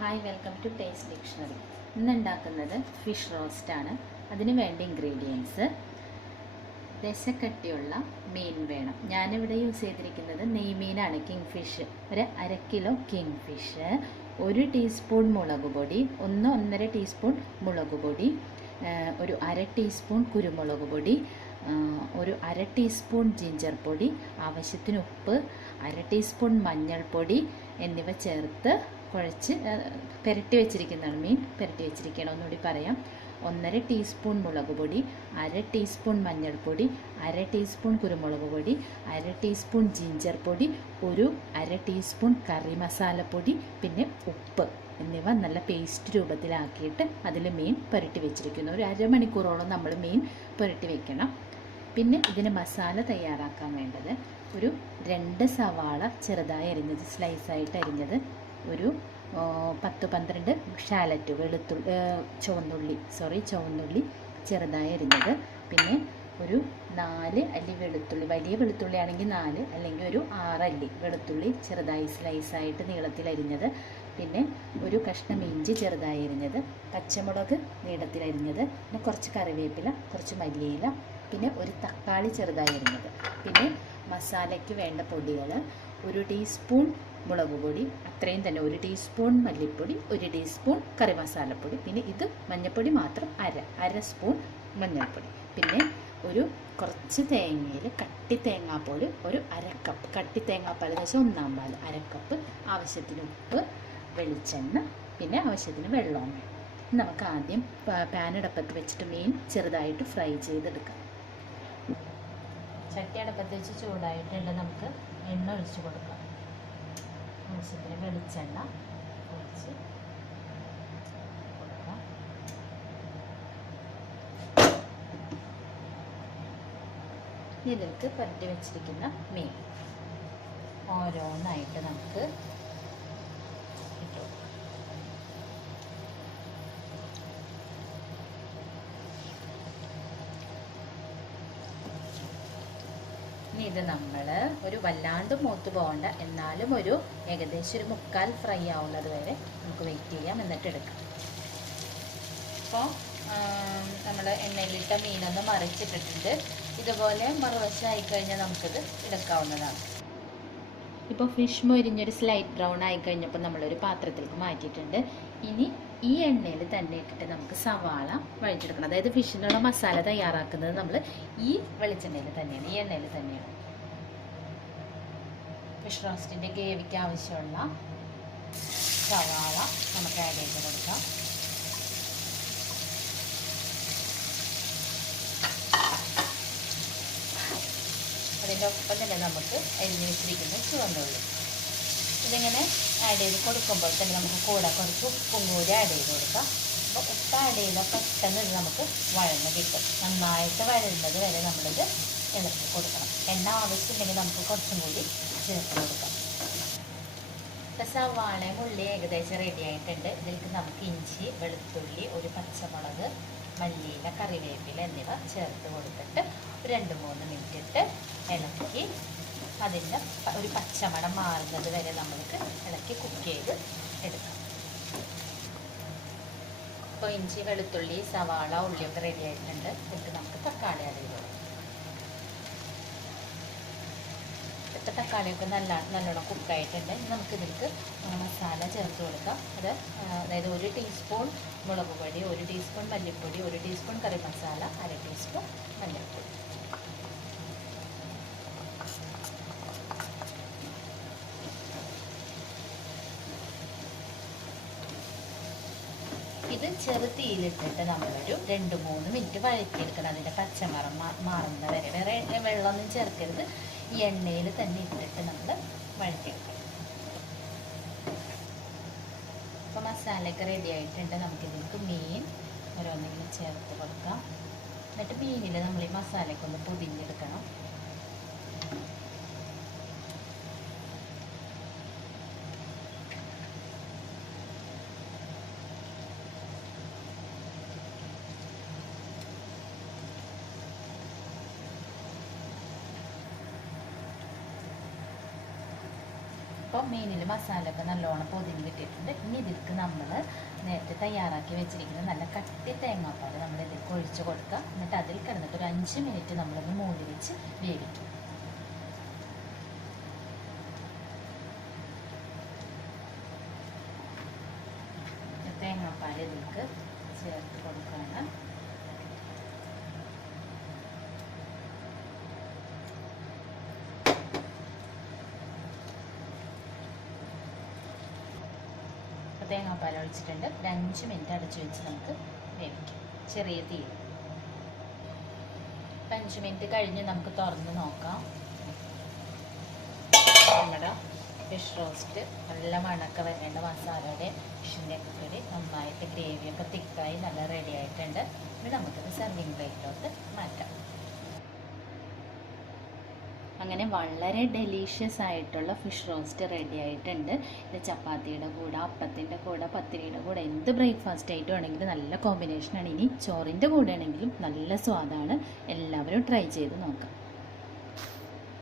Hi, welcome to taste dictionary. ഇന്ന് ഉണ്ടാക്കുന്നത് fish റോസ്റ്റാണ്. അതിന് വേണ്ട ഇൻഗ്രീഡിയൻസ്: ദശക്കട്ടിയുള്ള മീൻ വേണം. ഞാനിവിടെ യൂസ് ചെയ്തിരിക്കുന്നത് നെയ്മീനാണ്, കിങ് ഫിഷ്. ഒരു 1/2 കിലോ കിങ് ഫിഷ്, 1 ടീസ്പൂൺ മുളക് പൊടി, 1-1.5 ടീസ്പൂൺ മുളക് പൊടി, ഒരു 1/2 ടീസ്പൂൺ കുരുമുളക് പൊടി, ഒരു 1/2 ടീസ്പൂൺ ജിഞ്ചർ പൊടി, ആവശ്യത്തിന് ഉപ്പ്, 1/2 ടീസ്പൂൺ മഞ്ഞൾപ്പൊടി എന്നിവ ചേർത്ത് കുഴച്ച് പുരട്ടി വെച്ചിരിക്കുന്നതാണ്. മീൻ പുരട്ടി വെച്ചിരിക്കണം. ഒന്നുകൂടി പറയാം: 1.5 ടീസ്പൂൺ മുളക് പൊടി, 1/2 ടീസ്പൂൺ മഞ്ഞൾപ്പൊടി, 1/2 ടീസ്പൂൺ കുരുമുളക് പൊടി, 1/2 ടീസ്പൂൺ ജിഞ്ചർ പൊടി, ഒരു 1/2 ടീസ്പൂൺ കറി മസാലപ്പൊടി, പിന്നെ ഉപ്പ് എന്നിവ നല്ല പേസ്റ്റ് രൂപത്തിലാക്കിയിട്ട് അതിൽ മീൻ പുരട്ടി വെച്ചിരിക്കുന്നു. ഒരു അരമണിക്കൂറോളം നമ്മൾ മീൻ പുരട്ടി വെക്കണം. പിന്നെ ഇതിന് മസാല തയ്യാറാക്കാൻ വേണ്ടത്: ഒരു 2 സവാള ചെറുതായി അരിഞ്ഞത്, സ്ലൈസായിട്ട് അരിഞ്ഞത്, ഒരു 10-12 ഷാലറ്റ് ചുവന്നുള്ളി ചെറുതായി അരിഞ്ഞത്, പിന്നെ ഒരു 4 അല്ലി വെളുത്തുള്ളി, വലിയ വെളുത്തുള്ളി ആണെങ്കിൽ 4, അല്ലെങ്കിൽ ഒരു 6 അല്ലി വെളുത്തുള്ളി ചെറുതായി സ്ലൈസായിട്ട് നീളത്തിൽ അരിഞ്ഞത്, പിന്നെ ഒരു കഷ്ണം ഇഞ്ചി ചെറുതായി അരിഞ്ഞത്, പച്ചമുളക് നീളത്തിൽ അരിഞ്ഞത്, പിന്നെ കുറച്ച് കറിവേപ്പില, കുറച്ച് മല്ലിയില, പിന്നെ ഒരു തക്കാളി ചെറുതായി അരിഞ്ഞത്. പിന്നെ മസാലയ്ക്ക് വേണ്ട പൊടികൾ: 1 ടീസ്പൂൺ മുളക് പൊടി, അത്രയും തന്നെ 1 ടീസ്പൂൺ മല്ലിപ്പൊടി, 1 ടീസ്പൂൺ കറി മസാലപ്പൊടി, പിന്നെ ഇത് മഞ്ഞൾപ്പൊടി മാത്രം അര സ്പൂൺ മഞ്ഞൾപ്പൊടി, പിന്നെ കുറച്ച് തേങ്ങയിൽ കട്ടി തേങ്ങാപ്പാൽ, ഒരു 1/2 കപ്പ് കട്ടി തേങ്ങാപ്പാൽ എന്ന് വെച്ചാൽ 1/4 പാൽ, 1/2 കപ്പ്, ആവശ്യത്തിന് ഉപ്പ്, വെളിച്ചെണ്ണ, പിന്നെ ആവശ്യത്തിന് വെള്ളവും വേണം. നമുക്ക് ആദ്യം പാൻ അടപ്പത്ത് വെച്ചിട്ട് മീൻ ചെറുതായിട്ട് ഫ്രൈ ചെയ്തെടുക്കാം. ചട്ടി അടപ്പത്ത് വെച്ച് ചൂടായിട്ടുണ്ട്. നമുക്ക് എണ്ണ ഒഴിച്ച് കൊടുക്കാം. ആവശ്യത്തിന് വെളിച്ചെണ്ണ ഒഴിച്ച് കൊടുക്കാം. ഇതിലേക്ക് പുരട്ടി വെച്ചിരിക്കുന്ന മീൻ ഓരോന്നായിട്ട് നമുക്ക് ഇട്ടു. ഇനി ഇത് നമ്മൾ ഒരു വല്ലാണ്ട് മൂത്ത് പോകണ്ട, എന്നാലും ഒരു ഏകദേശം ഒരു 1/4 ഫ്രൈ ആവുന്നത് വരെ നമുക്ക് വെയിറ്റ് ചെയ്യാം, എന്നിട്ട് എടുക്കാം. അപ്പോൾ നമ്മൾ എണ്ണയിലിട്ട മീനൊന്ന് മറിച്ചിട്ടിട്ടുണ്ട്. ഇതുപോലെ മറുവശമായി കഴിഞ്ഞാൽ നമുക്കിത് എടുക്കാവുന്നതാണ്. ഇപ്പോൾ ഫിഷ് മൊരിഞ്ഞൊരു സ്ലൈറ്റ് ബ്രൗൺ ആയി കഴിഞ്ഞപ്പോൾ നമ്മളൊരു പാത്രത്തിലേക്ക് മാറ്റിയിട്ടുണ്ട്. ഇനി ഈ എണ്ണയിൽ തന്നെ ഇട്ടിട്ട് നമുക്ക് സവാള വഴറ്റിയെടുക്കണം. അതായത് ഫിഷിനുള്ള മസാല തയ്യാറാക്കുന്നത് നമ്മൾ ഈ വെളിച്ചെണ്ണയിൽ തന്നെയാണ്, ഈ എണ്ണയിൽ തന്നെയാണ്. ഫിഷ് റോസ്റ്റിൻ്റെ ഗ്രേവിക്ക് ആവശ്യമുള്ള സവാള നമുക്ക് ആഡ് ചെയ്ത് കൊടുക്കാം. അതിൻ്റെ ഒപ്പം തന്നെ നമുക്ക് അരിഞ്ഞ് വെച്ചിരിക്കുന്ന ചുവന്നുള്ളി ഇതിങ്ങനെ ആഡ് ചെയ്ത് കൊടുക്കുമ്പോൾ തന്നെ നമുക്ക് കൂടെ കുറച്ച് ഉപ്പും കൂടി ആഡ് ചെയ്ത് കൊടുക്കാം. അപ്പോൾ ഉപ്പ് ആഡ് ചെയ്താൽ പെട്ടെന്ന് ഇത് നമുക്ക് വഴന്ന് കിട്ടും. നന്നായിട്ട് വഴന്നത് വരെ നമ്മളിത് ഇളക്കി കൊടുക്കണം. എണ്ണ ആവശ്യമുണ്ടെങ്കിൽ നമുക്ക് കുറച്ചും കൂടി ചേർത്ത് കൊടുക്കാം. ഇപ്പോൾ സവാളയും ഉള്ളി ഏകദേശം റെഡി ആയിട്ടുണ്ട്. ഇതിലേക്ക് നമുക്ക് ഇഞ്ചി, വെളുത്തുള്ളി, ഒരു പച്ചമുളക്, മല്ലിയില, കറിവേപ്പില എന്നിവ ചേർത്ത് കൊടുത്തിട്ട് 2-3 മിനിറ്റ് ഇട്ട് ഇളക്കി അതിൻ്റെ ഒരു പച്ചമണം മാറുന്നത് വരെ നമ്മൾക്ക് ഇളക്കി കുക്ക് ചെയ്ത് എടുക്കാം. ഇപ്പോൾ ഇഞ്ചി, വെളുത്തുള്ളി, സവാള, ഉള്ളിയൊക്കെ റെഡി ആയിട്ടുണ്ട്. ഇതിലേക്ക് നമുക്ക് തക്കാളി ആഡ് ചെയ്ത് കൊടുക്കാം. ഇപ്പോൾ തക്കാളിയൊക്കെ നല്ലോണം കുക്കായിട്ടുണ്ട്. നമുക്കിതിലേക്ക് മസാല ചേർത്ത് കൊടുക്കാം. അതായത് 1 ടീസ്പൂൺ മുളക് പൊടി, 1 ടീസ്പൂൺ മല്ലിപ്പൊടി, 1 ടീസ്പൂൺ കറി മസാല, 1/2 ടീസ്പൂൺ മഞ്ഞൾപ്പൊടി. ഇത് ചെറുതീയിലിട്ടിട്ട് നമ്മളൊരു 2-3 മിനിറ്റ് വഴറ്റിയെടുക്കണം. അതിൻ്റെ പച്ചമണം മാറുന്ന വരെ. വേറെ വെള്ളമൊന്നും ചേർക്കരുത്. ഈ എണ്ണയിൽ തന്നെ ഇട്ടിട്ട് നമ്മൾ വഴറ്റിയെടുക്കണം. അപ്പോൾ മസാലയൊക്കെ റെഡി ആയിട്ടുണ്ട്. നമുക്കിതിലേക്ക് മീൻ ഓരോന്നെങ്കിലും ചേർത്ത് കൊടുക്കാം. എന്നിട്ട് മീനിൽ നമ്മൾ ഈ മസാലയൊക്കെ ഒന്ന് പൊതിഞ്ഞെടുക്കണം. അപ്പോൾ ഇപ്പോൾ മീനിൽ മസാല ഒക്കെ നല്ലോണം പൊതിഞ്ഞ് കിട്ടിയിട്ടുണ്ട്. ഇനി ഇതിലേക്ക് നമ്മൾ നേരത്തെ തയ്യാറാക്കി വെച്ചിരിക്കുന്ന നല്ല കട്ടി തേങ്ങാപ്പാൽ നമ്മൾ ഇതിലേക്ക് ഒഴിച്ച് കൊടുക്കുക. എന്നിട്ട് അതിൽ കിടന്നിട്ട് ഒരു 5 മിനിറ്റ് നമ്മളൊന്ന് മൂടി വെച്ച് വേവിക്കും. തേങ്ങാപ്പാൽ ഇതിലേക്ക് ചേർത്ത് കൊടുക്കുകയാണ്. തേങ്ങാപ്പാൽ ഒഴിച്ചിട്ടുണ്ട്. ഒരു 5 മിനിറ്റ് അടച്ചു വെച്ച് നമുക്ക് വേവിക്കാം ചെറിയ തീയിൽ. 5 മിനിറ്റ് കഴിഞ്ഞ് നമുക്ക് തുറന്ന് നോക്കാം. നമ്മുടെ ഫിഷ് റോസ്റ്റ് നല്ല മണക്ക വരേണ്ട മസാലയുടെ ഫിഷിൻ്റെ ഒക്കെ കൂടി നന്നായിട്ട് ഗ്രേവിയൊക്കെ തിക്കായി നല്ല റെഡി ആയിട്ടുണ്ട്. ഇനി നമുക്കത് സെർവിങ് പ്ലേറ്റിലോട്ട് മാറ്റാം. അങ്ങനെ വളരെ ഡെലീഷ്യസ് ആയിട്ടുള്ള ഫിഷ് റോസ്റ്റ് റെഡി ആയിട്ടുണ്ട്. ഇത് ചപ്പാത്തിയുടെ കൂടെ, അപ്പത്തിൻ്റെ കൂടെ, പത്തിരിയുടെ കൂടെ എന്ത് ബ്രേക്ക്ഫാസ്റ്റ് ആയിട്ടും ആണെങ്കിലും നല്ല കോമ്പിനേഷനാണ്. ഇനി ചോറിൻ്റെ കൂടെ ആണെങ്കിലും നല്ല സ്വാദാണ്. എല്ലാവരും ട്രൈ ചെയ്ത് നോക്കാം.